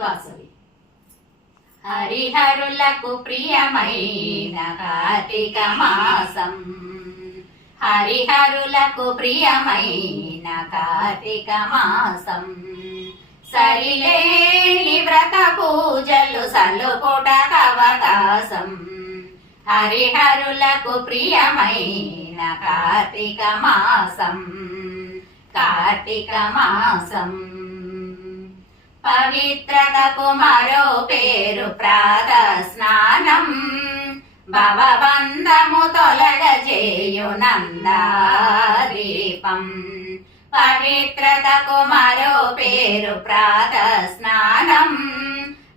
వాసవి. హరిహరులకు ప్రియమైన కార్తీక మాసం, హరిహరులకు ప్రియమైన కార్తీక మాసం. సరిలేని వ్రత పూజలు సల్లుకొటకు అవకాశం, హరిహరులకు ప్రియమైన కార్తీక మాసం, కార్తీక మాసం. పవిత్రతకు మరో పేరు ప్రాత స్నానం, భవబంధము తొలగజేయు నందాదీపం. పవిత్రతకు మరో పేరు ప్రాత స్నానం,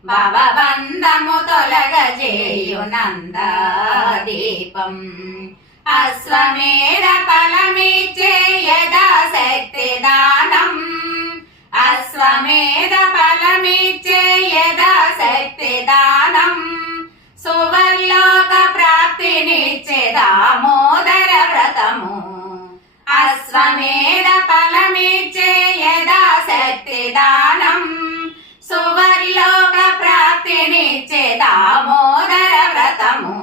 భవబంధము తొలగజేయు నందాదీపం. అశ్వమేధ ఫలమిచ్చే యథాశక్తి దానం, అశ్వమేధ ఫలమిచ్చే యథాశక్తి దానం. సువర్లోక ప్రాప్తినిచ్చే దామోదర వ్రతము, అశ్వమేధ ఫలమిచ్చే యథాశక్తి దానం. సువర్లోక ప్రాప్తినిచ్చే దామోదర వ్రతము,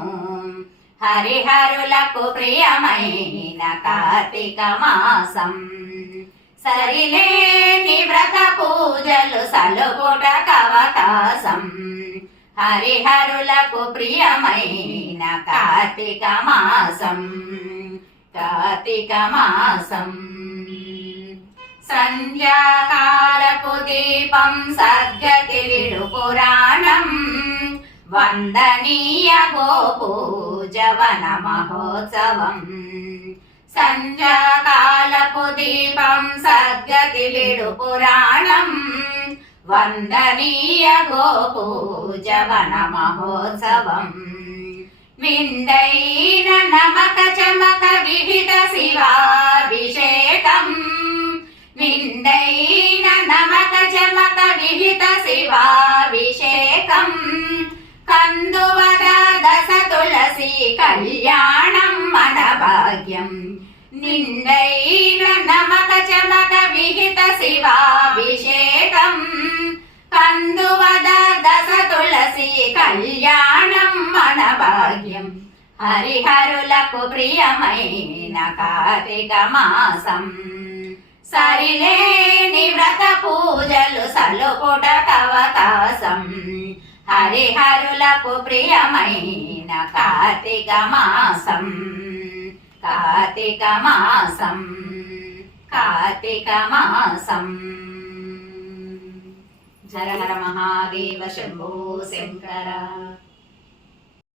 హరిహరులకు ప్రియమైన కార్తీక మాసం. సరిలేని వ్రత పూజలు సల్లుకొటకు అవకాశం, హరిహరులకు ప్రియమైన కార్తీక మాసం, కార్తీక మాసం. సంధ్యాకాలపు దీపం సద్గతి విడు పురాణం, వందనీయ గోపూజవన మహోత్సవం. సంధ్యాకాలపు దీపం సద్గతి విడు పురాణం, వందనీయ గోపూజవన మహోత్సవం. విందైన నమక చమక విహిత శివాభిషేకం, విందైన నమక చమక విహిత శివాభిషేకం. కందువద దశ తులసి కళ్యాణం మన భాగ్యం, నిండైన నమక చమక విహిత శివాభిషేకం. కందువద దశ తులసి కళ్యాణం మన భాగ్యం, హరిహరులకు ప్రియమైన కార్తీక మాసం. సరిలేని వ్రత పూజలు సల్లుకొటకు అవకాశం, హరిహరులకు ప్రియమైన కార్తీక మాసం, కార్తీక మాసం, కార్తీక మాసం. హర హర మహాదేవ శంభో శంకర.